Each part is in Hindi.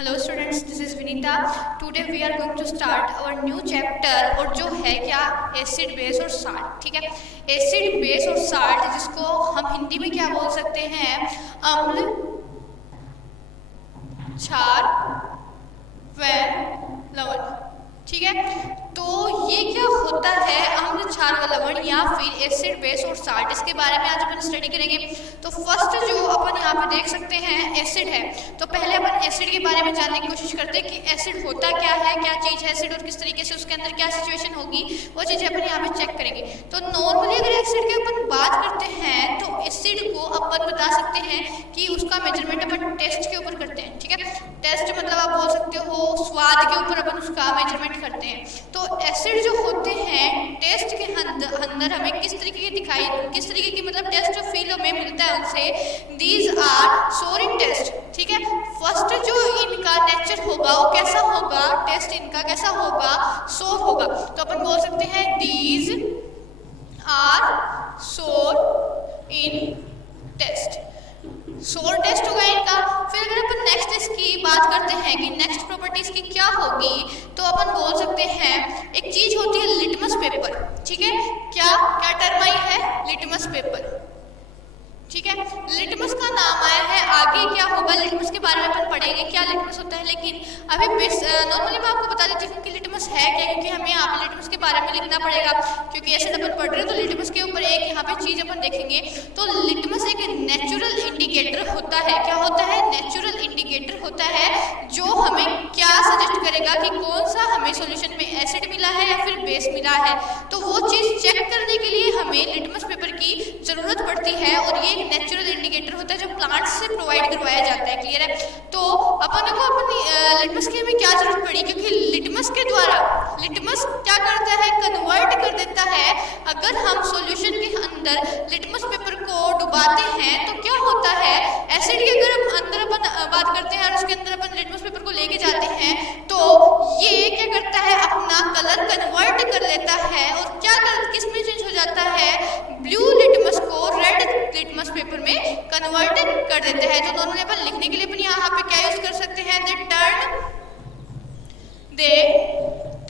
Hello students, this is Vinita. Today we are going to start our new chapter, और जो है क्या, एसिड बेस और साल्ट। ठीक है, एसिड बेस और साल्ट, जिसको हम हिंदी में क्या बोल सकते हैं, अम्ल, क्षार व लवण। ठीक है, तो ये क्या होता है, अम्ल, क्षार व लवण या फिर एसिड बेस और साल्ट, इसके बारे में आज अपन स्टडी करेंगे। तो फर्स्ट जो अपन यहाँ पे देख सकते हैं एसिड है, तो पहले अपन एसिड के बारे में जानने की कोशिश करते हैं कि एसिड होता क्या है, क्या चीज़ है एसिड, और किस तरीके से उसके अंदर क्या सिचुएशन होगी, वो चीज़ें अपन यहाँ पे चेक करेंगे। तो नॉर्मली अगर एसिड की अपन बात करते हैं तो एसिड को अपन बता सकते हैं कि उसका मेजरमेंट अपन टेस्ट के ऊपर करते हैं। ठीक है, टेस्ट मतलब आप बोल सकते हो स्वाद के ऊपर अपन उसका मेजरमेंट करते हैं। तो एसिड जो होते हैं टेस्ट के अंदर हमें किस तरीके की मतलब टेस्ट जो फील हमें मिलता है उनसे, दीज आर सोरिंग टेस्ट। ठीक है, फर्स्ट जो इनका नेचर होगा वो कैसा होगा, टेस्ट इनका कैसा होगा, सोर होगा। तो अपन बोल सकते हैं दीज आर सोर इन टेस्ट, सोर टेस्ट होगा इनका। फिर अगर अपन नेक्स्ट इसकी बात करते हैं कि नेक्स्ट प्रॉपर्टीज की क्या होगी, तो अपन बोल सकते हैं एक चीज होती है लिटमस पेपर। ठीक है, क्या क्या टर्म आई है, लिटमस पेपर। ठीक है, लिटमस का नाम आया है, आगे क्या होगा लिटमस के बारे में अपन पढ़ेंगे क्या लिटमस होता है। लेकिन अभी नॉर्मली मैं आपको बता देती हूँ कि लिटमस है क्या, क्योंकि हमें यहाँ पे लिटमस के बारे में लिखना पड़ेगा, क्योंकि ऐसे अपन पढ़ रहे हैं तो लिटमस के ऊपर एक यहाँ पे चीज अपन देखेंगे। तो लिटमस एक नेचुरल इंडिकेटर होता है। क्या होता है, नेचुरल इंडिकेटर होता है, जो हमें क्या सजेस्ट करेगा कि कौन सा हमें सॉल्यूशन में एसिड मिला है या फिर बेस मिला है। तो वो चीज चेक करने के लिए हमें लिटमस पेपर की जरूरत पड़ती है, और ये नेचुरल इंडिकेटर होता है जो प्लांट से प्रोवाइड करवाया जाता है। क्लियर है, तो अपन को अपनी लिटमस की हमें क्या जरूरत पड़ी, क्योंकि लिटमस के द्वारा लिटमस क्या करता है, कन्वर्ट कर देता है। अगर हम सॉल्यूशन के अंदर लिटमस पेपर को डुबाते हैं तो क्या होता है, एसिड की अगर हम अंदर अपन बात करते हैं और उसके अंदर अपन लिटमस पेपर को लेके जाते हैं, तो ये क्या करता है, अपना कलर कन्वर्ट कर लेता है, और क्या किस में चेंज हो जाता है, ब्लू लिटमस को रेड लिटमस पेपर में कन्वर्ट कर देते हैं। तो नॉर्मली अपन लिखने के लिए अपन यहाँ पे क्या यूज कर सकते हैं, दे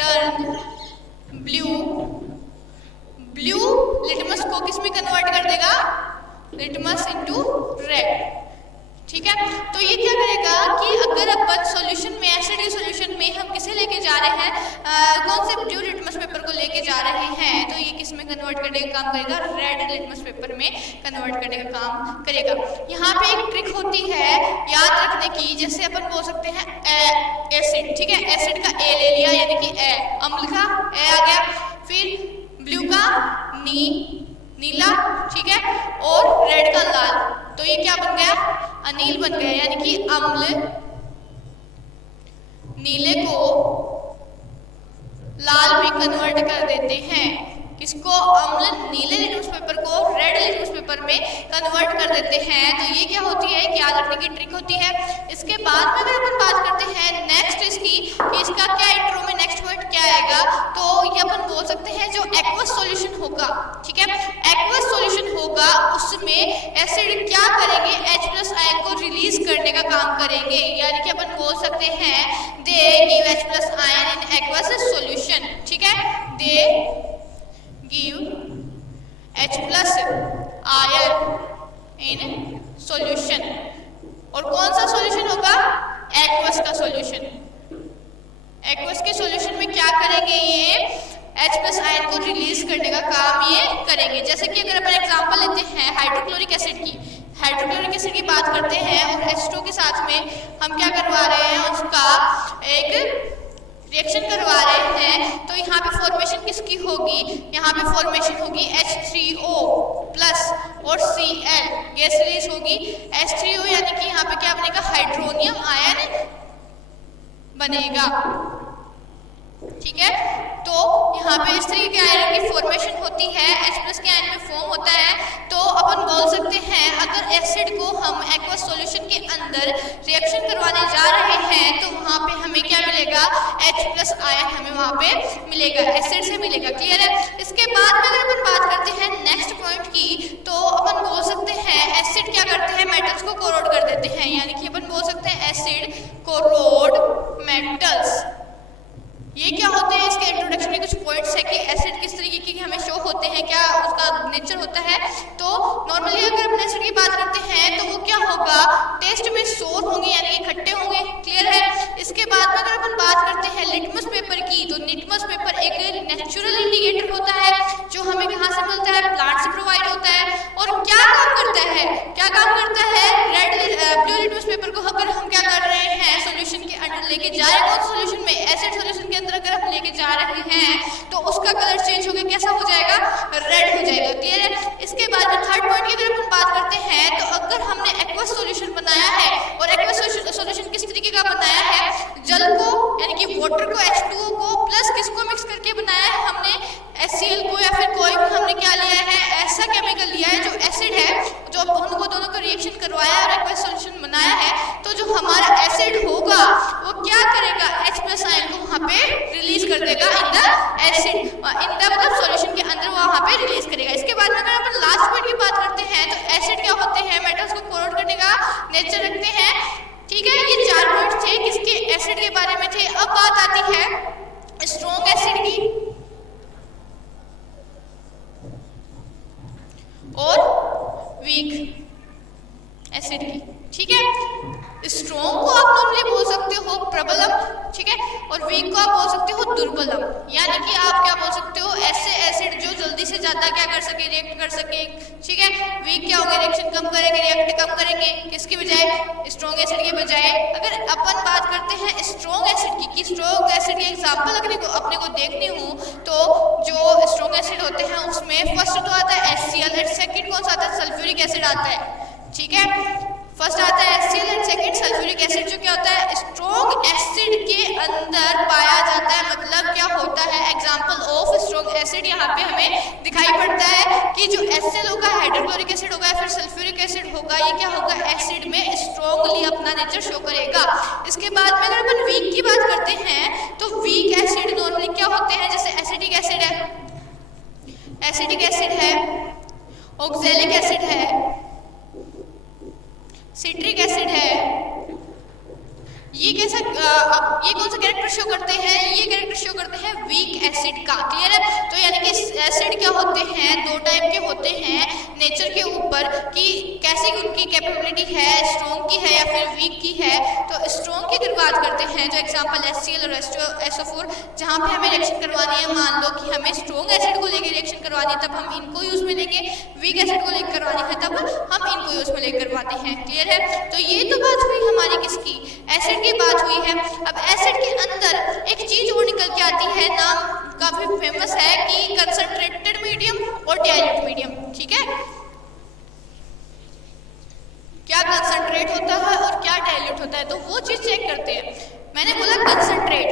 टर्न ब्लू लिटमस को किस में कन्वर्ट कर देगा, लिटमस इनटू रेड। ठीक है, तो ये क्या करेगा कि अगर अपन सॉल्यूशन में, एसिड के सॉल्यूशन में हम किसे लेके जा रहे हैं, कौन से ब्लू लिटमस पेपर को लेके जा रहे हैं, तो ये किस में कन्वर्ट करने का काम करेगा, रेड लिटमस पेपर में कन्वर्ट करने का काम करेगा। यहाँ पे एक ट्रिक होती है याद रखने की, जैसे अपन बोल सकते हैं एसिड। ठीक है, एसिड का ए ले लिया, यानी कि ए, अम्ल का ए आ गया, फिर ब्लू का नीला, ठीक है, और रेड का लाल, तो ये क्या बन गया, अनील बन गया। यानी कि अम्ल नीले को लाल में कन्वर्ट कर देते हैं। किसको, अम्ल नीले लिटमस पेपर को रेड लिटमस पेपर में कन्वर्ट कर देते हैं। तो ये क्या होती है, याद रखने की ट्रिक होती है। इसके बाद में अगर अपन बात करते हैं नेक्स्ट इसकी, कि इसका क्या इंट्रो में नेक्स्ट वर्ड क्या आएगा, तो ये अपन बोल सकते हैं जो एक्वस सॉल्यूशन होगा। ठीक है, एक्वस सॉल्यूशन होगा, उसमें एसिड क्या करेंगे, H+ आयन को रिलीज करने का काम करेंगे। यानी कि अपन बोल सकते हैं they give H+ ion in aqueous solution. ठीक है, they give H+ ion in solution, और कौन सा सॉल्यूशन होगा, एक्वस का सॉल्यूशन। एक्वस के सॉल्यूशन में क्या करेंगे, ये H+ आयन को रिलीज करने का काम ये करेंगे। जैसे कि अगर अपन एग्जांपल लेते हैं हाइड्रोक्लोरिक एसिड की, हाइड्रोक्लोरिक एसिड की बात करते हैं, और H2 के साथ में हम क्या करवा रहे हैं, उसका एक रिएक्शन करवा रहे हैं। तो यहाँ पे फॉर्मेशन किसकी होगी, यहाँ पे फॉर्मेशन होगी H3O प्लस और Cl, गैस रिलीज होगी। H3O यानी कि यहाँ पे क्या बनेगा, हाइड्रोनियम आयन बनेगा। ठीक है, तो यहाँ पे इस तरीके के आयन की फॉर्मेशन होती है, H+ के आयन में फॉर्म होता है। तो अपन बोल सकते हैं अगर एसिड को हम एक्वस सॉल्यूशन के अंदर रिएक्शन करवाने जा रहे हैं, तो वहाँ पे हमें क्या मिलेगा, H+ आयन हमें वहाँ पे मिलेगा, एसिड से मिलेगा। क्लियर है, इसके बाद में अगर अपन बात करते हैं नेक्स्ट पॉइंट की, तो अपन बोल सकते हैं एसिड क्या करते हैं, मेटल्स को कोरोड कर देते हैं। यानी कि अपन बोल सकते हैं एसिड कोरोड मेटल्स। ये क्या होते हैं, इसके इंट्रोडक्शन में कुछ पॉइंट्स है कि एसिड किस तरीके के हमें शो होते हैं, क्या उसका नेचर होता है। तो नॉर्मली अगर अपन एसिड की बात करते हैं तो वो क्या होगा, टेस्ट में सोर होंगे यानी कि खट्टे होंगे, क्लियर है। इसके बाद में अगर अपन बात करते हैं लिटमस पेपर की, तो लिटमस पेपर एक नेचुरल इंडिकेटर होता है जो हमें कहाँ से मिलता है, प्लांट से प्रोवाइड होता है। और क्या काम करता है, क्या काम करता है, रेड ब्लू लिटमस पेपर को अगर हम क्या कर रहे हैं, सोल्यूशन के अंदर लेके जा रहे हैं, कौन सोल्यूशन में, एसिड सोल्यूशन के अंदर अगर हम लेके जा रहे हैं तो उसका कलर चेंज होकर कैसा हो जाएगा, रेड हो जाएगा, क्लियर है। इसके बाद में थर्ड पॉइंट की अगर हम बात करते हैं तो अगर हमने एक्वस सॉल्यूशन बनाया है, और एक्वस सॉल्यूशन किस तरीके का बनाया है, जल को यानी कि वाटर को H2O को प्लस किसको मिक्स करके बनाया है हमने, HCl को, या फिर कोई भी हमने क्या लिया है, ऐसा केमिकल लिया है जो एसिड है, जो उनको दोनों को रिएक्शन करवाया और एक्वस सॉल्यूशन बनाया है। तो जो हमारा एसिड होगा वो क्या करेगा, H+ आयन को वहाँ पे रिलीज कर देगा in the acid, in the मतलब सॉल्यूशन के अंदर वहाँ पे रिलीज करेगा। इसके बाद में अगर अपन लास्ट पॉइंट की बात करते हैं तो एसिड क्या होते हैं, मेटल्स को कोरोड करने का नेचर रखते हैं, ठीक है। ये 4 पॉइंट थे किसके, एसिड के बारे में थे। अब बात आती है स्ट्रॉन्ग एसिड की और वीक एसिड की, ठीक है। स्ट्रॉन्ग को आप नॉर्मली बोल सकते हो प्रबलम, ठीक है, और वीक को आप बोल सकते हो दुर्बलम, यानी कि आप क्या बोल सकते हो, ऐसे एसिड जो जल्दी से ज्यादा क्या कर सके, रिएक्ट कर सके, ठीक है। वीक क्या होगा, रिएक्शन कम करेंगे, रिएक्ट कम करेंगे, किसकी बजाय, स्ट्रॉन्ग एसिड के बजाय। अगर अपन बात करते हैं स्ट्रॉन्ग एसिड की, कि स्ट्रॉन्ग एसिड की एग्जांपल अपने को देखनी हो तो जो स्ट्रॉन्ग एसिड होते हैं उसमें फर्स्ट तो आता है HCl और सेकंड कौन सा आता है, सल्फ्यूरिक एसिड आता है, ठीक है। फर्स्ट आता है HCl and second sulphuric acid, जो क्या होता है स्ट्रॉन्ग एसिड के अंदर पाया जाता है। मतलब क्या होता है, एग्जांपल ऑफ स्ट्रॉन्ग एसिड यहाँ पे हमें दिखाई पड़ता है कि जो HCl होगा, हाइड्रोक्लोरिक एसिड होगा, फिर सल्फ्यूरिक एसिड होगा, ये क्या होगा, एसिड में स्ट्रॉन्गली अपना नेचर शो करेगा। इसके बाद में अगर अपन वीक की बात करते हैं तो वीक एसिड नॉर्मली क्या होते हैं, जैसे एसिटिक एसिड है, ऑक्सैलिक एसिड है, सिट्रिक एसिड है। ये कैसा ये कौन सा कैरेक्टर शो करते हैं, ये कैरेक्टर शो करते हैं वीक एसिड का, क्लियर है। तो यानी कि एसिड क्या होते हैं, 2 टाइप के होते हैं नेचर के ऊपर कि कैसी उनकी कैपेबिलिटी है, स्ट्रॉन्ग की है या फिर वीक की है। तो स्ट्रॉन्ग की अगर बात करते हैं, जो एग्जांपल HCl और SO4, जहाँ पे हमें रिएक्शन करवानी है, मान लो कि हमें स्ट्रॉन्ग एसिड को लेकर रिएक्शन करवानी है तब हम इनको यूज में लेंगे, वीक एसिड को लेकर करवानी है तब हम इनको यूज में लेकर करवाते हैं, क्लियर है। तो ये तो बात हुई हमारी किसकी, एसिड की बात हुई है। अब एसिड के अंदर एक चीज और निकल के आती है, नाम काफी फेमस है कि कंसंट्रेटेड मीडियम और डाइल्यूट मीडियम, ठीक है। क्या कंसंट्रेट होता है और क्या डाइल्यूट होता है, तो वो चीज चेक करते हैं। मैंने बोला कंसंट्रेट,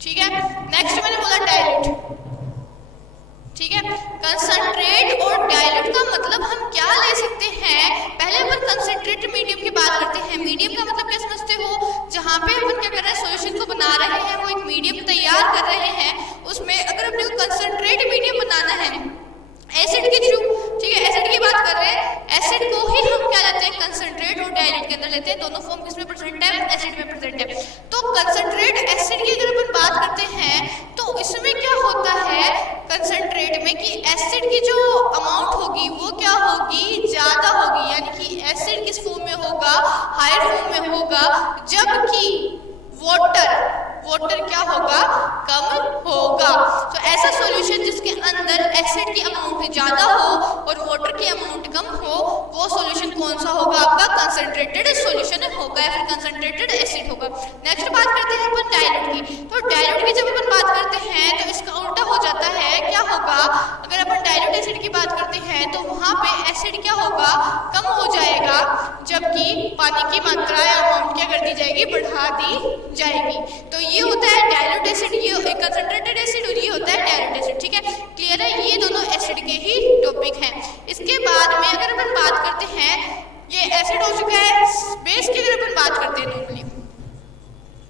ठीक है। नेक्स्ट मैंने बोला डाइल्यूट, ठीक है। कंसंट्रेट और डाइल्यूट का मतलब हम क्या ले सकते हैं, पहले अपन कंसंट्रेटेड मीडियम की बात करते हैं। मीडियम का मतलब क्या समझते हो, जहाँ पे अपन क्या कर रहे हैं, सॉल्यूशन को बना रहे हैं, वो एक मीडियम तैयार कर रहे हैं, उसमें अगर अपने को कंसंट्रेट मीडियम बनाना है एसिड के थ्रू, ठीक है, एसिड की बात कर रहे हैं, एसिड को ही हम क्या लेते हैं, कंसंट्रेट और डाइल्यूट के अंदर लेते हैं, दोनों फॉर्म किसमें प्रेजेंट है, एसिड में प्रेजेंट है। तो कंसंट्रेट एसिड की अगर अपन बात करते हैं तो इसमें क्या होता है कंसंट्रेट में कि एसिड की जो अमाउंट होगी वो क्या होगी, ज्यादा होगी, यानी कि एसिड किस फॉर्म में होगा, हायर फॉर्म में होगा, जबकि वाटर क्या होगा, कम होगा। तो ऐसा सॉल्यूशन जिसके अंदर एसिड की अमाउंट ज्यादा हो और वाटर की अमाउंट कम हो, वो सॉल्यूशन कौन सा होगा, आपका कंसंट्रेटेड सॉल्यूशन होगा या फिर कंसंट्रेटेड एसिड होगा। नेक्स्ट बात करते हैं अपन डाइल्यूट की। तो डाइल्यूट की जब अपन बात करते हैं तो इसका उल्टा हो जाता है, क्या होगा, अगर अपन डाइल्यूट एसिड की बात करते हैं तो वहां पे एसिड क्या होगा, कम हो जाएगा, जबकि पानी की मात्रा या अमाउंट क्या कर दी जाएगी, बढ़ा दी जाएगी। तो ये होता है डाइल्यूट एसिड, ये कंसंट्रेटेड एसिड और ये होता है डाइल्यूट एसिड, ठीक है, क्लियर है। ये दोनों एसिड के ही टॉपिक हैं। इसके बाद में अगर अपन बात करते हैं, ये एसिड हो चुका है, बेस की अगर अपन बात करते हैं नॉर्मली,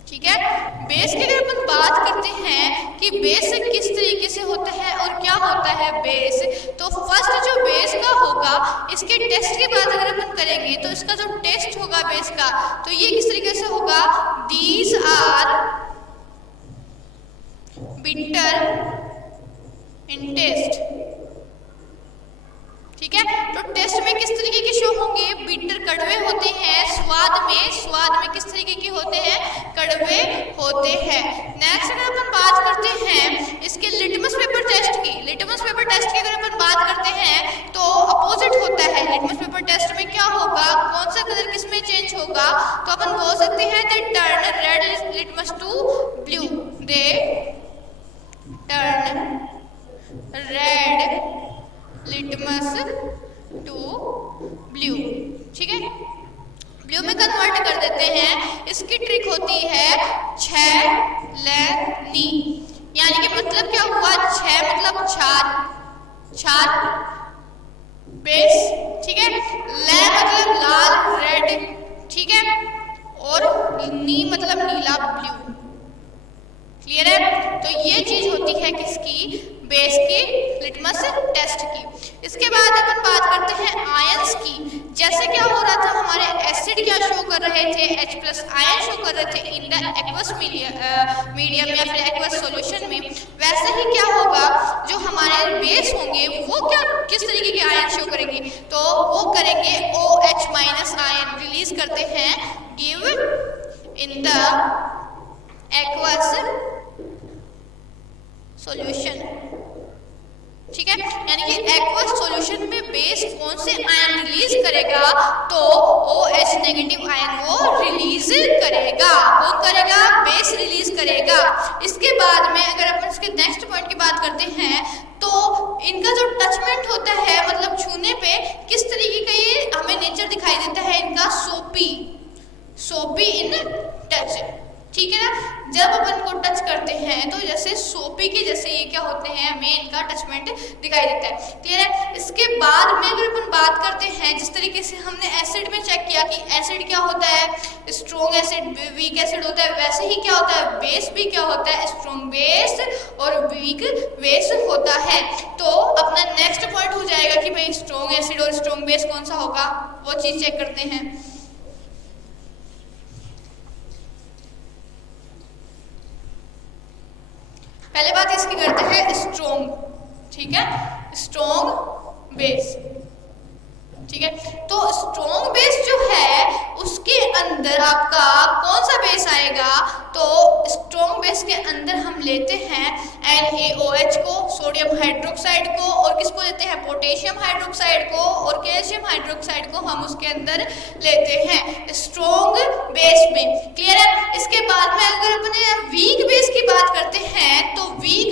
ठीक ठीक है। बेस की अगर अपन बात करते हैं कि बेस किस तरीके से होता है और क्या होता है बेस, तो फर्स्ट जो बेस का होगा इसके टेस्ट की बात अगर अपन करेंगे तो इसका जो टेस्ट होगा बेस का, तो ये किस तरीके से होगा, these are bitter in taste, ठीक है। तो टेस्ट में किस तरीके के शो होंगे, बिटर कड़वे होते हैं, स्वाद में किस तरीके के होते हैं, कड़वे होते हैं। नेक्स्ट अगर अपन बात करते हैं इसके लिटमस पेपर टेस्ट की, लिटमस पेपर टेस्ट की अगर अपन बात करते हैं तो अपोजिट होता है। लिटमस पेपर टेस्ट में क्या होगा, कौन सा कलर किस में चेंज होगा, तो अपन बोल सकते हैं they turn red litmus to blue, they turn red litmus to blue, ठीक है, ब्लू में कन्वर्ट कर देते हैं। इसकी ट्रिक होती है 6 ले, यानी कि मतलब क्या हुआ, 6 मतलब चार बेस, ठीक है, ले मतलब लाल रेड, ठीक है, और नी मतलब नीला ब्लू, क्लियर है। तो ये चीज होती है किसकी, बेस की लिटमस टेस्ट की। इसके बाद अपन बात करते हैं आयंस की। जैसे क्या हो रहा था, हमारे एसिड क्या शो कर रहे थे, H+ आयन शो कर रहे थे इन द एक्वस मीडियम या फिर एक्वस सॉल्यूशन में, वैसे ही क्या होगा, जो हमारे बेस होंगे वो क्या किस तरीके के आयन शो करेंगे, तो वो करेंगे OH- आयन रिलीज करते हैं, give in the aqueous solution, ठीक है। यानी कि एक्वस सॉल्यूशन में बेस कौन से आयन रिलीज करेगा, तो OH नेगेटिव आयन वो रिलीज करेगा, कौन करेगा, बेस रिलीज करेगा। इसके बाद में अगर अपन इसके नेक्स्ट पॉइंट की बात करते हैं तो इनका जो टचमेंट होता है, मतलब छूने पे किस तरीके का ये हमें नेचर दिखाई देता है इनका, सोपी इन टच, ठीक है ना। जब अपन को टच करते हैं तो जैसे सोपी के जैसे ये क्या होते हैं, हमें इनका टचमेंट दिखाई देता है, क्लियर है। इसके बाद में अगर अपन बात करते हैं, जिस तरीके से हमने एसिड में चेक किया कि एसिड क्या होता है, स्ट्रॉन्ग एसिड, वीक एसिड होता है, वैसे ही क्या होता है, बेस भी क्या होता है, स्ट्रॉन्ग बेस और वीक बेस होता है। तो अपना नेक्स्ट पॉइंट हो जाएगा कि भाई स्ट्रॉन्ग एसिड और स्ट्रॉन्ग बेस कौन सा होगा, वो चीज चेक करते हैं। पहले बात इसकी करते हैं स्ट्रॉन्ग, ठीक है, स्ट्रॉन्ग बेस, ठीक है। तो स्ट्रॉन्ग बेस जो है उसके अंदर आपका कौन सा बेस आएगा, तो स्ट्रॉन्ग बेस के अंदर हम लेते हैं NaOH को, सोडियम हाइड्रोक्साइड को, और किसको लेते हैं, पोटेशियम हाइड्रोक्साइड को, और कैल्शियम हाइड्रोक्साइड को हम उसके अंदर लेते हैं स्ट्रॉन्ग बेस में, क्लियर है। इसके बाद में अगर अपन वीक बेस की बात करते हैं तो वीक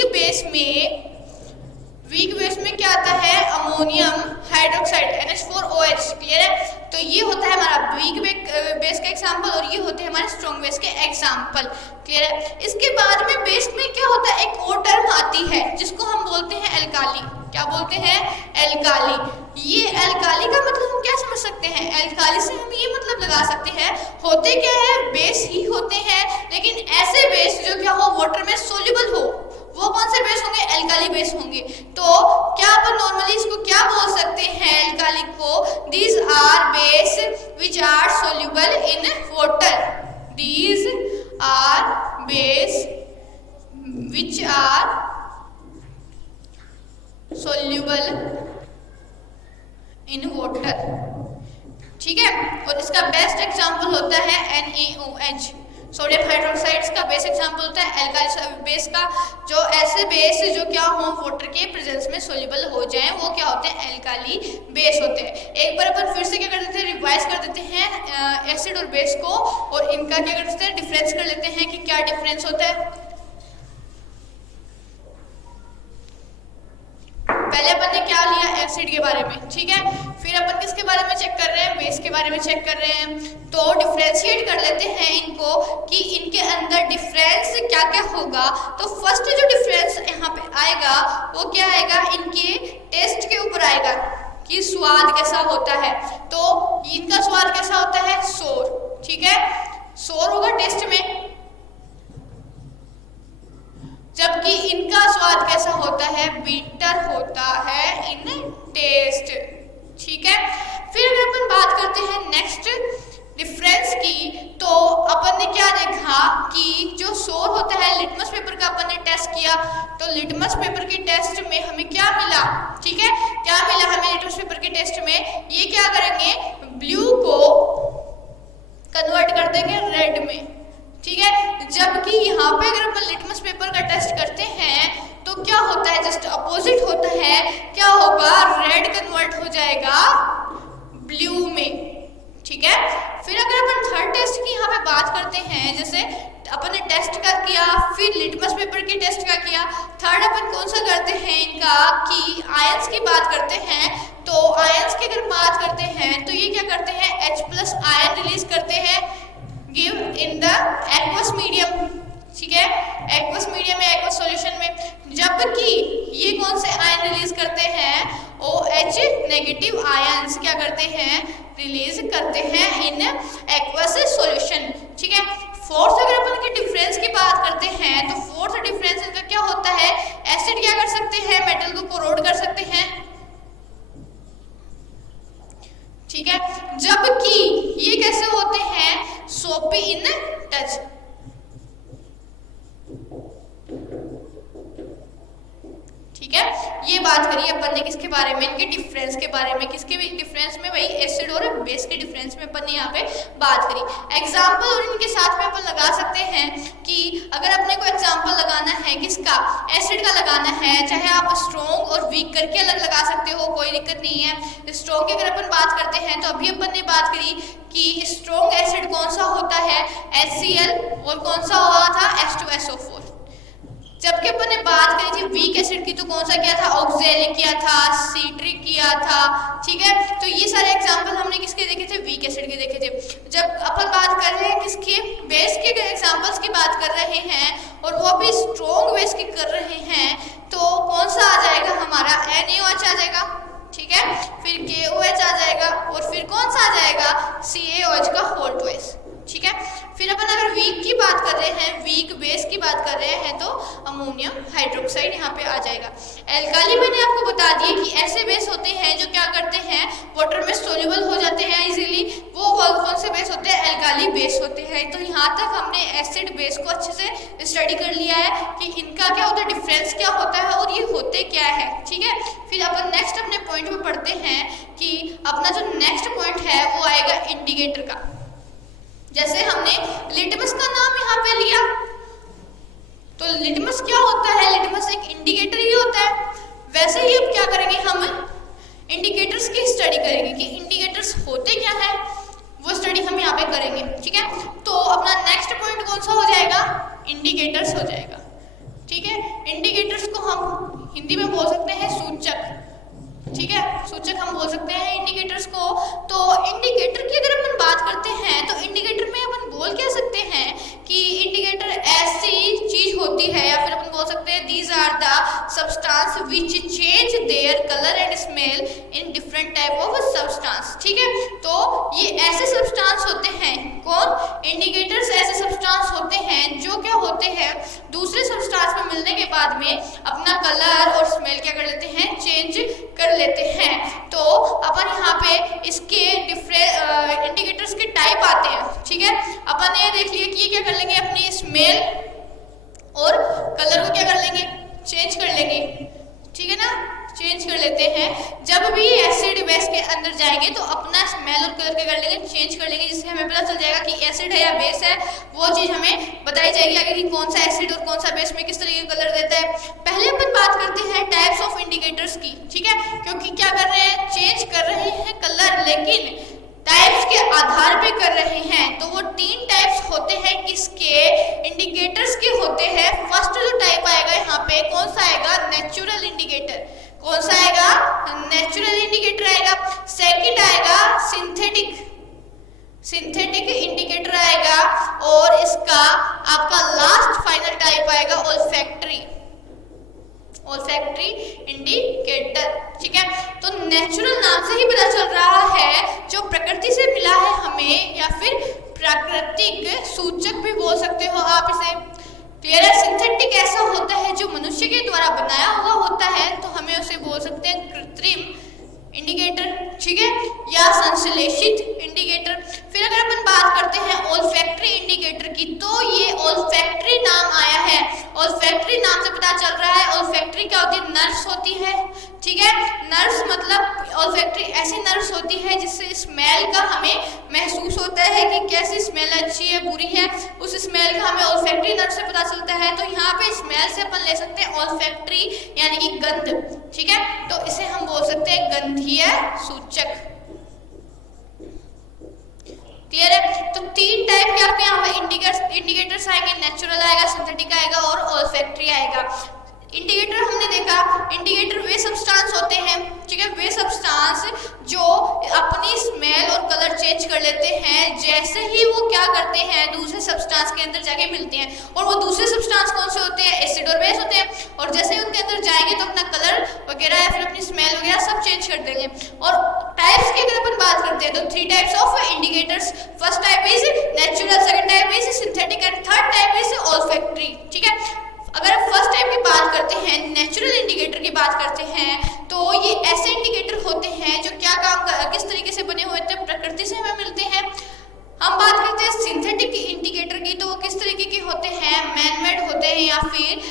बेस में क्या आता है, अमोनियम हाइड्रोक्साइड NH4OH, क्लियर है। तो ये होता है हमारा वीक बेस का एग्जांपल और ये होते हैं हमारे स्ट्रॉन्ग बेस के एग्जांपल, क्लियर है। इसके बाद में बेस में क्या होता है, एक और टर्म आती है जिसको हम बोलते हैं एल्काली, क्या बोलते हैं, एल्काली। ये एल्काली का मतलब हम क्या समझ सकते हैं, एल्काली से हम ये मतलब लगा सकते हैं, होते क्या है, बेस ही होते हैं, लेकिन ऐसे बेस जो क्या हो, वाटर में सोल्यूबल हो, वो कौन से बेस होंगे, एल्काली बेस होंगे। तो क्या अपन नॉर्मली इसको क्या बोल सकते हैं, एल्काली को, these are base which are soluble in water, these are base which are soluble in water, ठीक है। और इसका बेस्ट एग्जांपल होता है NaOH, सोडियम हाइड्रोक्साइड का बेस एग्जांपल होता है। एल्काली बेस का जो ऐसे बेस जो क्या हो, वाटर के प्रेजेंस में सोल्यूबल हो जाएं, वो क्या होते हैं, एल्काली बेस होते हैं। एक बार अपन फिर से क्या कर देते हैं, रिवाइज कर देते हैं एसिड और बेस को, और इनका क्या कर देते हैं, डिफरेंस कर लेते हैं कि क्या डिफरेंस होता है। पहले अपन ने क्या लिया, एसिड के बारे में, ठीक है, फिर अपन किसके बारे में चेक कर रहे हैं, बेस के बारे में चेक कर रहे हैं। तो डिफरेंशिएट कर लेते हैं इनको कि इनके अंदर डिफरेंस क्या क्या होगा। तो फर्स्ट जो डिफरेंस यहाँ पे आएगा वो क्या आएगा, इनके टेस्ट के ऊपर आएगा कि स्वाद कैसा होता है। तो इनका स्वाद कैसा होता है, सोर, ठीक है, सोर होगा टेस्ट में, है बिटर होता है इन टेस्ट। ठीक है, फिर अगर अपन बात करते हैं नेक्स्ट डिफरेंस की, तो अपन ने क्या देखा कि जो शोर होता है लिटमस पेपर का अपन ने टेस्ट किया, तो लिटमस पेपर के टेस्ट में हमें क्या मिला, ठीक है, क्या मिला हमें लिटमस पेपर के टेस्ट में, ये क्या करेंगे ब्लू को कन्वर्ट कर देंगे रेड में। ठीक है, जबकि यहाँ पे अगर अपन लिटमस पेपर का टेस्ट करते हैं तो क्या होता है, जस्ट अपोजिट होता है, क्या होगा, रेड कन्वर्ट हो जाएगा ब्लू में। ठीक है, फिर अगर अपन थर्ड टेस्ट की यहाँ पे बात करते हैं, जैसे अपन ने टेस्ट का किया, फिर लिटमस पेपर के टेस्ट का किया, थर्ड अपन कौन सा करते हैं इनका कि आयंस की बात करते हैं। तो आयंस की अगर बात करते हैं तो ये क्या करते हैं, H+ आयन रिलीज करते हैं, give in the aqueous medium. ठीक है, एक्वस मीडियम में, एक्वस सॉल्यूशन में, जबकि ये कौन से आयन रिलीज करते हैं, OH- आयंस क्या करते हैं, रिलीज करते हैं इन एक्वस सॉल्यूशन। ठीक है, फोर्थ अगर अपन के डिफरेंस की बात करते हैं तो फोर्थ डिफरेंस इनका क्या होता है, एसिड क्या कर सकते हैं, मेटल को कोरोड कर सकते हैं। ठीक है, जबकि ये कैसे होते हैं, सोपी इन टच। ठीक है, ये बात करी अपन ने किसके बारे में, इनके डिफरेंस के बारे में, किसके डिफरेंस में, वही एसिड और बेस के डिफरेंस में अपन ने यहाँ पे बात करी। एग्जाम्पल और इनके साथ में अपन लगा सकते हैं कि अगर अपने को एग्जाम्पल लगाना है किसका, एसिड का लगाना है, चाहे आप स्ट्रॉन्ग और वीक करके अलग लगा सकते हो, कोई दिक्कत नहीं है। स्ट्रॉन्ग की अगर अपन बात करते हैं तो अभी अपन ने बात करी कि स्ट्रॉन्ग एसिड कौन सा होता है, HCl, और कौन सा हुआ था, H2SO4। जबकि अपन ने बात करी थी वीक एसिड की तो कौन सा किया था, ऑक्जेलिक किया था, सिट्रिक किया था। ठीक है, तो ये सारे एग्जांपल हमने किसके देखे थे, वीक एसिड के देखे थे। जब अपन बात कर रहे हैं किसके, बेस के एग्जांपल्स की बात कर रहे हैं और वो भी स्ट्रॉन्ग बेस की कर रहे हैं, तो कौन सा आ जाएगा हमारा, NaOH आ जाएगा। ठीक है, फिर KOH आ जाएगा और फिर कौन सा आ जाएगा, CaOH का होल ट्वाइस। ठीक है, फिर अपन अगर वीक की बात कर रहे हैं, वीक बेस की बात कर रहे हैं, तो अमोनियम हाइड्रोक्साइड यहाँ पे आ जाएगा। एल्काली मैंने आपको बता दिया कि ऐसे बेस होते हैं जो क्या करते हैं, वाटर में सोल्यूबल हो जाते हैं इजीली, वो कौन से बेस होते हैं, एल्काली बेस होते हैं। तो यहाँ तक हमने एसिड बेस को अच्छे से स्टडी कर लिया है कि इनका क्या होता है, डिफरेंस क्या होता है और ये होते क्या है। ठीक है, फिर अपन नेक्स्ट अपने पॉइंट में पढ़ते हैं कि अपना जो नेक्स्ट पॉइंट है वो आएगा इंडिकेटर का। जैसे हमने लिटमस का नाम यहाँ पे लिया, तो लिटमस क्या होता है, लिटमस एक इंडिकेटर ही होता है। वैसे ही अब क्या करेंगे, हम इंडिकेटर्स की स्टडी करेंगे कि इंडिकेटर्स होते क्या है, वो स्टडी हम यहाँ पे करेंगे। ठीक है, तो अपना नेक्स्ट पॉइंट कौन सा हो जाएगा, इंडिकेटर्स हो जाएगा। ठीक है, इंडिकेटर्स को हम हिंदी में बोल सकते हैं सूचक। ठीक है, सूचक हम बोल सकते हैं इंडिकेटर्स को। तो इंडिकेटर की अगर अपन बात करते हैं तो इंडिकेटर में अपन बोल क्या सकते हैं कि इंडिकेटर ऐसी चीज होती है, या फिर अपन बोल सकते हैं these are the substance which change their colour and smell in different type of substance. ठीक है, तो ये ऐसे सब्सटेंस होते हैं, कौन, इंडिकेटर्स ऐसे सब्सटेंस होते हैं जो क्या होते हैं, दूसरे सब्सटेंस में मिलने के बाद में अपना कलर और स्मेल क्या कर लेते हैं, चेंज कर लेते हैं। तो अपन यहाँ पे इसके डिफरेंट इंडिकेटर्स के टाइप आते हैं। ठीक है, अपन ये देख लिया कि ये क्या कर लेंगे, अपनी स्मेल और कलर को क्या कर लेंगे, चेंज कर लेंगे। ठीक है ना, चेंज कर लेते हैं। जब भी एसिड बेस के अंदर जाएंगे तो अपना स्मेल और कलर क्या कर लेंगे, चेंज कर लेंगे, जिससे हमें पता चल जाएगा कि एसिड है या बेस है। वो चीज़ हमें बताई जाएगी आगे कि कौन सा एसिड और कौन सा बेस में किस तरीके का कलर देता है। पहले अपन बात करते हैं टाइप्स ऑफ इंडिकेटर्स की। ठीक है, क्योंकि क्या कर रहे हैं, चेंज कर रहे हैं कलर, लेकिन टाइप्स के आधार पे कर रहे हैं। तो वो 3 टाइप्स होते हैं, किसके, इंडिकेटर्स के होते हैं। फर्स्ट जो टाइप आएगा यहाँ पे कौन सा आएगा, नेचुरल इंडिकेटर। कौन सा आएगा, नेचुरल इंडिकेटर आएगा। सेकंड आएगा सिंथेटिक इंडिकेटर आएगा, और इसका आपका लास्ट फाइनल टाइप आएगा ओल्फैक्टरी इंडिकेटर। ठीक है, तो नेचुरल नाम से ही पता चल रहा है जो प्रकृति से मिला है हमें, या फिर प्राकृतिक सूचक भी बोल सकते हो आप इसे। क्लियर है? सिंथेटिक ऐसा होता है जो मनुष्य के द्वारा बनाया हुआ होता है, तो हमें उसे बोल सकते हैं कृत्रिम इंडिकेटर, ठीक है, या संश्लेषित इंडिकेटर। फिर अगर अपन बात करते हैं ओल्फैक्टरी इंडिकेटर की, तो ये ओल्फैक्टरी नाम आया है, ओल्फैक्टरी नाम से पता चल रहा है। ओल्फैक्टरी क्या होती है? नर्व्स होती है, ठीक है। नर्व्स मतलब ओल्फैक्टरी ऐसी नर्व्स होती है जिससे स्मेल का हमें महसूस होता है कि कैसी स्मेल अच्छी है बुरी है, उस स्मेल का हमें ओल्फैक्टरी नर्व से पता चलता है। तो यहाँ पे स्मेल से अपन ले सकते हैं ओल्फैक्टरी यानी कि गंध, ठीक है, तो इसे हम बोल सकते हैं गंधीय सूचक। क्लियर है? तो तीन टाइप के आपके यहाँ पे इंडिकेटर्स आएंगे, नेचुरल आएगा, सिंथेटिक आएगा और ओल्फैक्टरी आएगा। इंडिकेटर हमने देखा, इंडिकेटर वे सब्सटेंस होते हैं, ठीक है, वे सब्सटेंस जो अपनी स्मेल और कलर चेंज कर लेते हैं जैसे ही वो क्या करते हैं दूसरे सब्सटेंस के अंदर जाके मिलते हैं। और वो दूसरे सब्सटेंस कौन से होते हैं? एसिड और बेस होते हैं। और जैसे ही उनके अंदर जाएंगे तो अपना कलर वगैरह या फिर अपनी स्मेल वगैरह सब चेंज कर देंगे। और टाइप्स की अगर अपन बात करते हैं तो 3 types of indicators, first type is natural, second type is synthetic and third type is olfactory, ठीक है। अगर फर्स्ट टाइप की बात करते हैं, नेचुरल इंडिकेटर की बात करते हैं, तो ये ऐसे इंडिकेटर होते हैं जो क्या काम किस तरीके से बने हुए होते हैं, प्रकृति से हमें मिलते हैं। हम बात करते हैं सिंथेटिक इंडिकेटर की, तो वो किस तरीके के होते हैं, मैनमेड होते हैं या फिर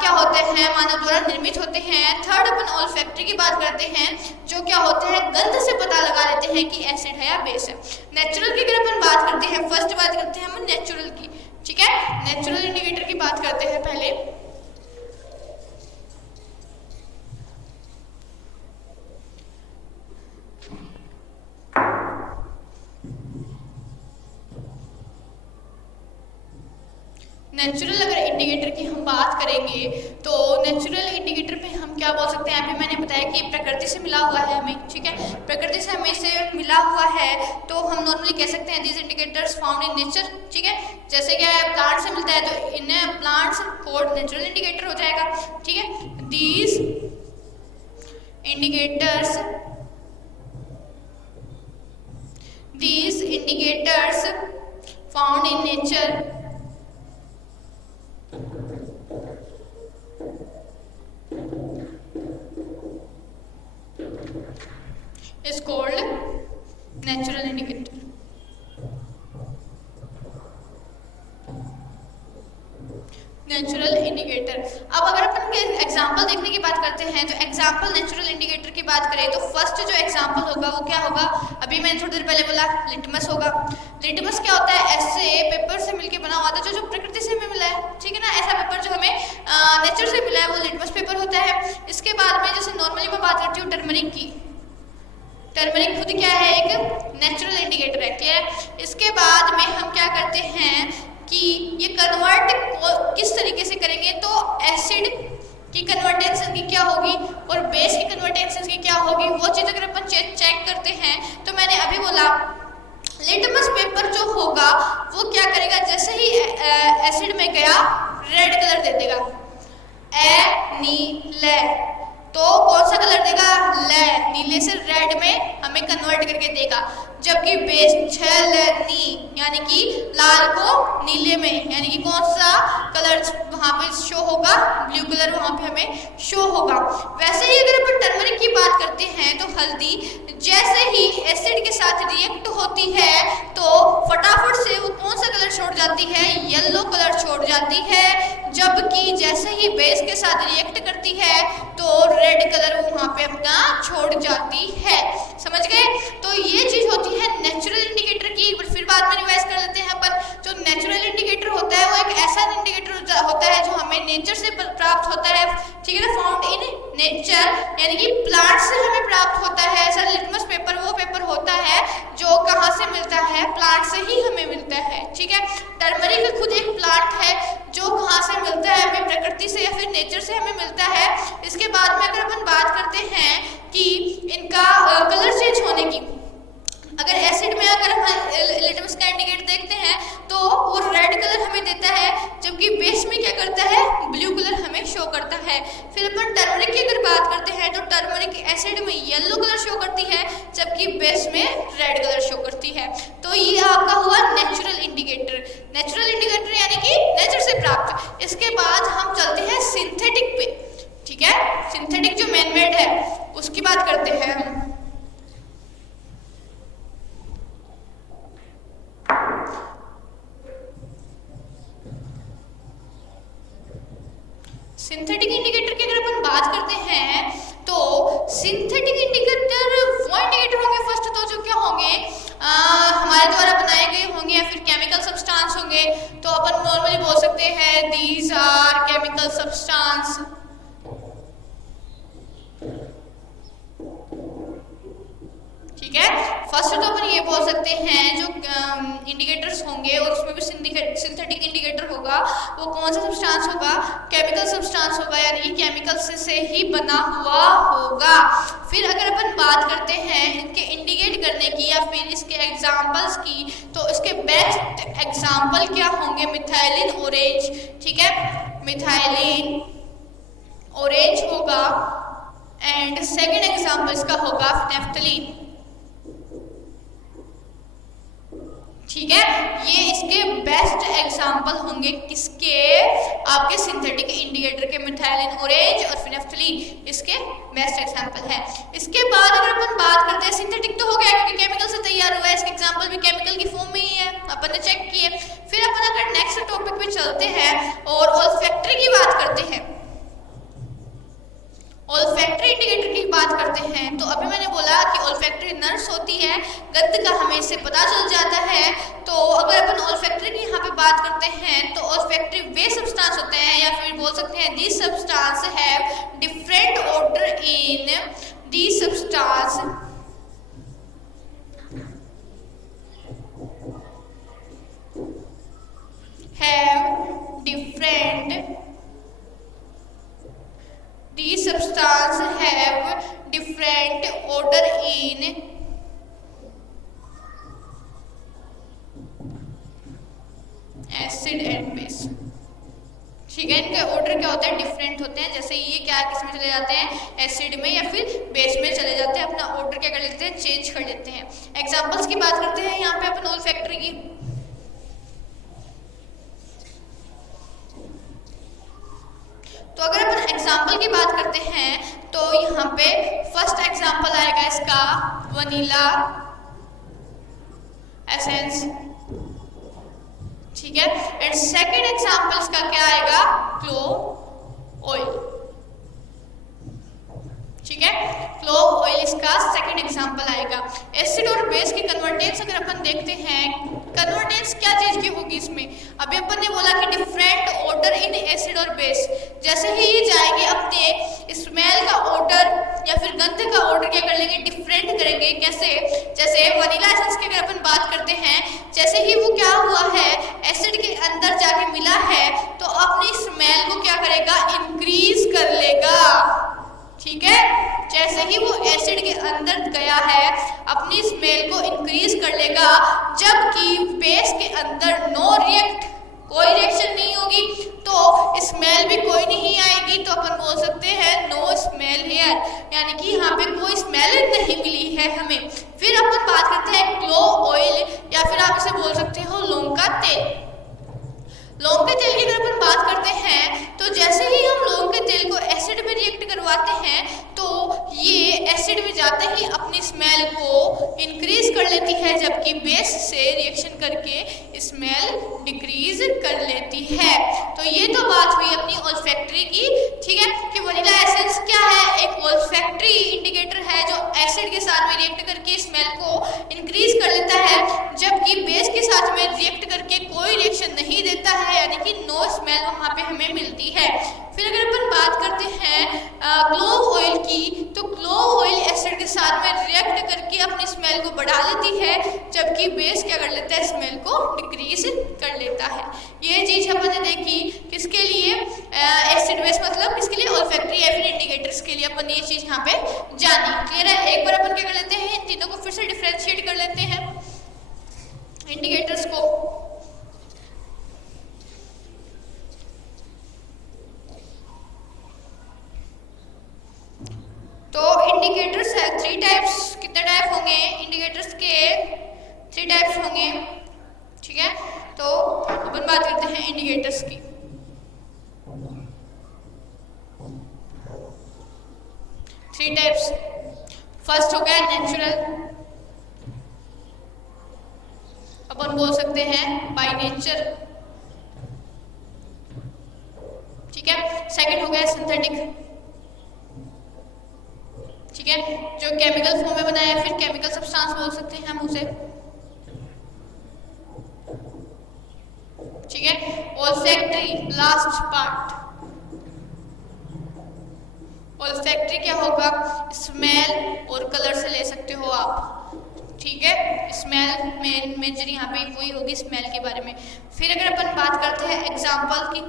क्या होते हैं, मानव द्वारा निर्मित होते हैं। थर्ड अपन ओल्फैक्टरी की बात करते हैं, जो क्या होते हैं, गंध से पता लगा लेते हैं कि एसिड है या बेस है। नेचुरल की अगर अपन बात करते हैं, फर्स्ट बात करते हैं हम नेचुरल की, ठीक है, नेचुरल इंडिकेटर की बात करते हैं पहले। नेचुरल अगर इंडिकेटर की हम बात करेंगे तो नेचुरल इंडिकेटर पे हम क्या बोल सकते हैं, अभी मैंने बताया कि प्रकृति से मिला हुआ है हमें, ठीक है, प्रकृति से हमें से मिला हुआ है, तो हम नॉर्मली कह सकते हैं these indicators found in nature, ठीक है। जैसे क्या है, प्लांट से मिलता है तो in plants code natural indicator हो जाएगा, ठीक है। These indicators found in nature is called natural indicator। Natural indicator. अब अगर अपन के एग्जांपल देखने की बात करते हैं तो एग्जांपल नेचुरल इंडिकेटर की बात करें तो फर्स्ट जो एग्जांपल होगा वो क्या होगा, अभी मैंने थोड़ी देर पहले बोला लिटमस होगा। लिटमस क्या होता है, ऐसे पेपर से मिलके बना हुआ था जो प्रकृति से हमें मिला है, ठीक है ना। ऐसा पेपर जो हमें नेचर से मिला है वो लिटमस पेपर होता है। इसके बाद में जैसे नॉर्मली मैं बात करती हूँ टर्मरिक की, टर्मरिक खुद क्या है, एक नेचुरल इंडिकेटर है, क्लियर। इसके बाद में हम क्या करते हैं कि ये कन्वर्ट किस तरीके से करेंगे, तो एसिड की कन्वर्टेंस की क्या होगी और बेस की कन्वर्टेंस की क्या होगी, वो चीज़ अगर अपन चेक करते हैं तो मैंने अभी बोला लिटमस पेपर जो होगा वो क्या करेगा, जैसे ही एसिड में गया रेड कलर दे देगा, नीले, तो कौन सा कलर देगा, ले, नीले से रेड में हमें कन्वर्ट करके देगा। जबकि बेस छलनी यानी कि लाल को नीले में, यानी कि कौन सा कलर वहाँ पे शो होगा, ब्लू कलर वहाँ पे हमें शो होगा। वैसे ही अगर अपन टर्मरिक की बात करते हैं तो हल्दी जैसे ही एसिड के साथ रिएक्ट होती है तो फटाफट से वो कौन सा कलर छोड़ जाती है, येलो कलर छोड़ जाती है। जबकि जैसे ही बेस के साथ रिएक्ट करती है तो रेड कलर वहाँ पे अपना छोड़ जाती है। समझ गए? तो ये चीज होती है नेचुरल इंडिकेटर की। फिर बाद में रिवाइज कर लेते हैं अपन। जो नेचुरल इंडिकेटर होता है वो एक ऐसा इंडिकेटर होता है जो हमें नेचर से प्राप्त होता है, ठीक है ना, फाउंड इन नेचर, यानी कि प्लांट से हमें प्राप्त होता है। ऐसा लिटमस पेपर वो पेपर होता है जो कहाँ से मिलता है, प्लांट से ही हमें मिलता है, ठीक है। टर्मरिक खुद एक प्लांट है जो कहाँ से मिलता है, हमें प्रकृति से या फिर नेचर से हमें मिलता है। इसके बाद में अगर अपन बात करते हैं कि इनका कलर चेंज होने की, अगर एसिड में अगर हम लिटमस का इंडिकेटर देखते हैं तो वो रेड कलर हमें देता है, जबकि बेस में क्या करता है, ब्लू कलर हमें शो करता है। फिर अपन टर्मरिक की अगर बात करते हैं तो टर्मरिक एसिड में येलो कलर शो करती है, जबकि बेस में रेड कलर शो करती है। तो ये आपका हुआ नेचुरल इंडिकेटर। नेचुरल इंडिकेटर यानी कि नेचर से प्राप्त। इसके बात करते हैं हम सिंथेटिक इंडिकेटर की अगर अपन बात करते हैं तो सिंथेटिक इंडिकेटर वो इंडिकेटर होंगे फर्स्ट तो जो क्या होंगे हमारे द्वारा बनाए गए होंगे या फिर केमिकल सब्सटेंस होंगे। तो अपन नॉर्मली बोल सकते हैं दीज आर केमिकल सब्सटेंस। ठीक है, फर्स्ट तो अपन ये बोल सकते हैं जो इंडिकेटर्स होंगे और उसमें भी सिंथेटिक इंडिकेटर होगा वो कौन सा सब्सटेंस होगा, केमिकल सब्सटेंस होगा, यानी कि केमिकल से ही बना हुआ होगा। फिर अगर अपन बात करते हैं इनके इंडिकेट करने की या फिर इसके एग्जांपल्स की, तो इसके बेस्ट एग्जांपल क्या होंगे, मिथाइलिन ऑरेंज। ठीक है, मिथाइलिन ऑरेंज होगा एंड सेकेंड एग्जांपल इसका होगा नेफ्थलीन। ठीक है, ये इसके बेस्ट एग्जाम्पल होंगे किसके, आपके सिंथेटिक इंडिकेटर के, मिथाइलिन ऑरेंज और फिनेफ्थलीन इसके बेस्ट एग्जाम्पल है। इसके बाद अगर अपन बात करते हैं, सिंथेटिक तो हो गया क्योंकि केमिकल से तैयार हुआ है, इसके एग्जाम्पल भी केमिकल की फॉर्म में ही है, अपन ने चेक किए। फिर अपन अगर नेक्स्ट टॉपिक पे चलते हैं और ऑल्फैक्टरी की बात करते हैं, ऑल्फैक्टरी इंडिकेटर की बात करते हैं, तो अभी मैंने बोला कि ऑल्फैक्टरी नर्स होती है, गंध का हमें इससे पता चल जाता है। तो अगर अपन ऑल्फैक्टरी की यहाँ पे बात करते हैं तो ऑल्फैक्टरी वे सब्सटेंस होते हैं या फिर बोल सकते हैं these substance have different order in these substance have different These substances have different order in acid and base। ठीक है, इनके ऑर्डर क्या होते हैं, डिफरेंट होते हैं। जैसे ये क्या किस में चले जाते हैं, एसिड में या फिर बेस में चले जाते हैं, अपना ऑर्डर क्या कर लेते हैं, चेंज कर लेते हैं। एग्जांपल्स की बात करते हैं यहाँ पे अपन ऑल्फैक्टरी की। तो अगर अपन एग्जाम्पल की बात करते हैं तो यहाँ पे फर्स्ट एग्जाम्पल आएगा इसका वनीला एसेंस। ठीक है, एंड सेकेंड एग्जाम्पल इसका क्या आएगा, क्लोव ऑयल। ठीक है, क्लोव ऑयल इसका सेकेंड एग्जाम्पल आएगा। एसिड और बेस की कन्वर्टेंस अगर अपन देखते हैं, कन्वर्टेंस क्या चीज की होगी इसमें, अभी अपन ने बोला कि डिफरेंट ऑर्डर इन एसिड और बेस। जैसे ही ये जाएंगे अपने स्मेल का ऑर्डर या फिर गंध का ऑर्डर क्या कर लेंगे, डिफरेंट करेंगे। कैसे, जैसे वनीला एसेंस की अगर अपन बात करते हैं, जैसे ही वो क्या हुआ है, एसिड के अंदर जाके मिला है तो अपनी स्मेल को क्या करेगा, इंक्रीज कर लेगा। ठीक है, जैसे ही वो एसिड के अंदर गया है अपनी स्मेल को इंक्रीज कर लेगा, जबकि बेस के अंदर नो रिएक्ट, कोई रिएक्शन नहीं होगी तो स्मेल भी कोई नहीं आएगी। तो अपन बोल सकते हैं नो स्मेल हेयर, यानी कि यहाँ पे कोई स्मेल नहीं मिली है हमें। फिर अपन बात करते हैं क्लोव ऑयल या फिर आप इसे बोल सकते हो लौंग का तेल। लौंग के तेल की अगर अपन बात करते हैं तो जैसे ही हम लौंग के तेल को एसिड में रिएक्ट करवाते हैं तो ये एसिड में जाते ही अपनी स्मेल को इंक्रीज कर लेती है, जबकि बेस से रिएक्शन करके स्मेल डिक्रीज कर लेती है। तो ये तो बात हुई अपनी ऑल्फैक्टरी की। ठीक है, कि वनीला एसेंस क्या है, एक ऑल्फैक्टरी इंडिकेटर है जो एसिड के साथ में रिएक्ट करके स्मेल को इंक्रीज कर लेता है, जबकि बेस के साथ में रिएक्ट करके कोई रिएक्शन नहीं देता है, यानी कि नो स्मेल वहाँ पे हमें मिलती है। फिर अगर अपन बात करते हैं क्लोव ऑयल की, तो क्लोव ऑयल एसिड के साथ में रिएक्ट करके अपनी स्मेल को बढ़ा लेती है, जबकि बेस क्या कर लेता है, स्मेल को डिक्रीज कर लेता है। ये चीज अपन ने देखी किसके लिए, एसिड बेस मतलब किसके लिए, ऑल्फैक्टरी या फिर इंडिकेटर्स के लिए अपन ये चीज यहाँ पे जानी। क्लियर है, एक बार अपन क्या कर लेते हैं, इन तीनों को फिर से डिफरेंशिएट कर लेते हैं इंडिकेटर्स को। तो इंडिकेटर्स है 3 टाइप्स। कितने टाइप होंगे इंडिकेटर्स के, 3 टाइप्स होंगे। ठीक है, तो अपन बात करते हैं इंडिकेटर्स की। Three types. फर्स्ट हो गया नेचुरल, अपन बोल सकते हैं बाय नेचर, ठीक है। सेकंड हो गया सिंथेटिक, ठीक है, जो केमिकल फॉर्म में बनाया है, फिर केमिकल सब्सटेंस बोल सकते हैं हम उसे, ठीक है। ओल्फैक्टरी लास्ट पार्ट, ओल्फैक्टरी क्या होगा, स्मेल और कलर से ले सकते हो आप, ठीक है। स्मेल मेजर यहाँ पे वही होगी स्मेल के बारे में। फिर अगर अपन बात करते हैं एग्जाम्पल की,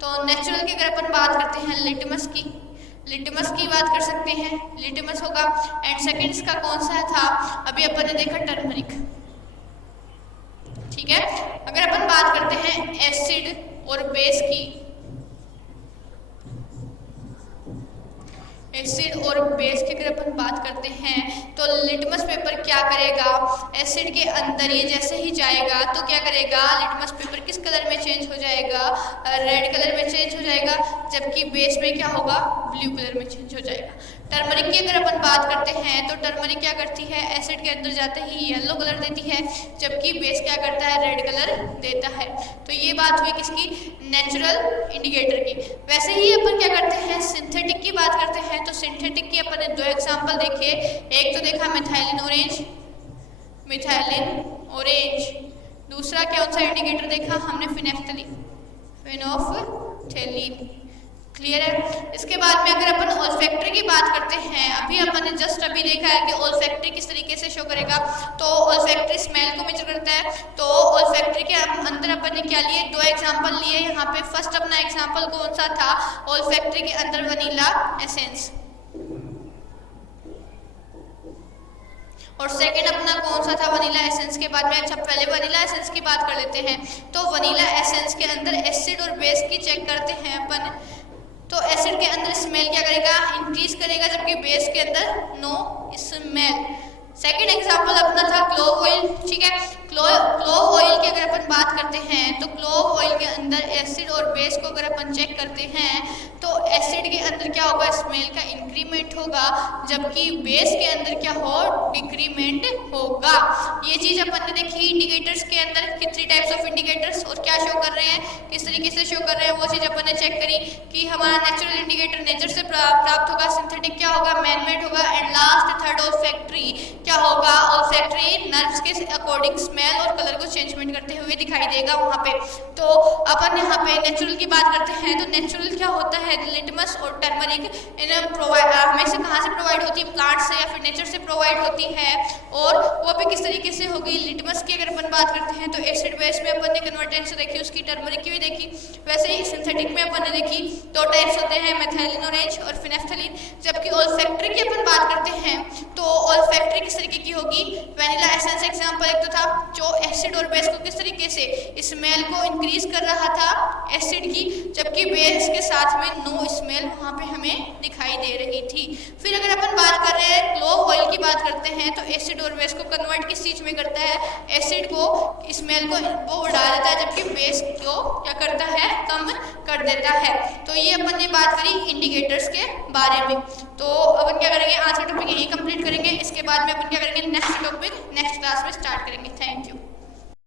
तो नेचुरल की अगर अपन बात करते हैं लिटमस की बात कर सकते हैं, लिटमस होगा। एंड सेकंड इसका कौन सा था, अभी अपन ने देखा टर्मरिक, ठीक है। अगर अपन बात करते हैं एसिड और बेस की, एसिड और बेस की अगर अपन बात करते हैं तो लिटमस पेपर क्या करेगा, एसिड के अंदर ये जैसे ही जाएगा तो क्या करेगा, लिटमस पेपर किस कलर में चेंज हो जाएगा, रेड कलर में चेंज हो जाएगा, जबकि बेस में क्या होगा, ब्लू कलर में चेंज हो जाएगा। टर्मरिक की अगर अपन बात करते हैं तो टर्मरिक क्या करती है, एसिड के अंदर जाते ही येलो कलर देती है, जबकि बेस क्या करता है, रेड कलर देता है। तो ये बात हुई किसकी, नेचुरल इंडिकेटर की। वैसे ही अपन क्या करते हैं, सिंथेटिक की बात करते हैं, तो सिंथेटिक की अपन ने दो एग्जाम्पल देखे, एक तो देखा मिथाइलिन ऑरेंज, दूसरा कौन सा इंडिकेटर देखा हमने, फिनेफ्थलीन, क्लियर है। इसके बाद में अगर अपन ओल्फैक्टरी की बात करते हैं, अपन ने जस्ट अभी देखा है कि ओल्फैक्टरी किस तरीके से शो करेगा, तो ओल्फैक्टरी स्मेल को मेजर करता है। तो ओल्फैक्टरी के अंदर अपन ने क्या लिए, दो एग्जांपल लिए यहाँ पे। फर्स्ट अपना एग्जांपल कौन सा था, ओल्फैक्टरी के अंदर वनीला एसेंस, और सेकंड अपना कौन सा था, वनीला एसेंस के बाद में। अच्छा पहले वनीला एसेंस की बात कर लेते हैं। तो वनीला एसेंस के अंदर एसिड और बेस की चेक करते हैं अपन। तो एसिड के अंदर स्मेल क्या करेगा, इंक्रीज करेगा, जबकि बेस के अंदर नो स्मेल। सेकंड एग्जांपल अपना था क्लोव ऑयल, ठीक है। क्लोव ऑयल की अगर अपन बात करते हैं तो क्लोव ऑयल के अंदर एसिड और बेस को अगर अपन चेक करते हैं तो एसिड के अंदर क्या होगा, स्मेल का इंक्रीमेंट होगा, जबकि बेस के अंदर क्या हो, डिक्रीमेंट होगा। ये चीज अपन ने देखी इंडिकेटर्स के अंदर कि 3 टाइप्स ऑफ इंडिकेटर्स, और क्या शो कर रहे हैं, किस तरीके से शो कर रहे हैं, वो चीज अपन ने चेक करी कि हमारा नेचुरल इंडिकेटर नेचर से प्राप्त होगा, सिंथेटिक क्या होगा, मैनमेड होगा, एंड लास्ट थर्ड ओल्फैक्टरी क्या होगा, ओल्फैक्टरी नर्व्स के अकॉर्डिंग स्मेल और कलर को चेंजमेंट करते हुए दिखाई देगा वहाँ पे। तो अपन यहाँ पे नेचुरल की बात करते हैं, तो नेचुरल क्या होता है, लिटमस और टर्मरिक हमें से कहाँ से प्रोवाइड होती है, प्लांट से या फिर नेचर से प्रोवाइड होती है। और वो भी किस तरीके से होगी, लिटमस की अगर अपन बात करते हैं तो एसिड बेस में अपन ने कन्वर्टेंस देखी उसकी, टर्मरिक की भी देखी। वैसे ही सिंथेटिक में अपन ने देखी 2 टाइप्स होते हैं, मिथाइलिन ऑरेंज और फिनेफ्थलीन। जबकि ओल्फैक्टरी की अपन बात करते हैं तो ओल्फैक्टरी किस तरीके की होगी, वनीला एसेंस एग्जांपल एक तो था, जो एसिड और बेस को किस तरीके से स्मेल को इंक्रीज कर रहा था एसिड की, जबकि बेस के साथ में नो स्मेल वहाँ पे हमें दिखाई दे रही थी। फिर अगर अपन बात कर रहे हैं क्लोव ऑयल की बात करते हैं तो एसिड और बेस को कन्वर्ट किस चीज में करता है, एसिड को स्मेल को वो बढ़ा देता है, जबकि बेस को क्या करता है, कम कर देता है। तो ये अपन ने बात करी इंडिकेटर्स के बारे में। तो अपन क्या करेंगे, आज का टॉपिक यही कंप्लीट करेंगे। इसके बाद में अपन क्या करेंगे, नेक्स्ट टॉपिक नेक्स्ट क्लास में स्टार्ट करेंगे। Thank you.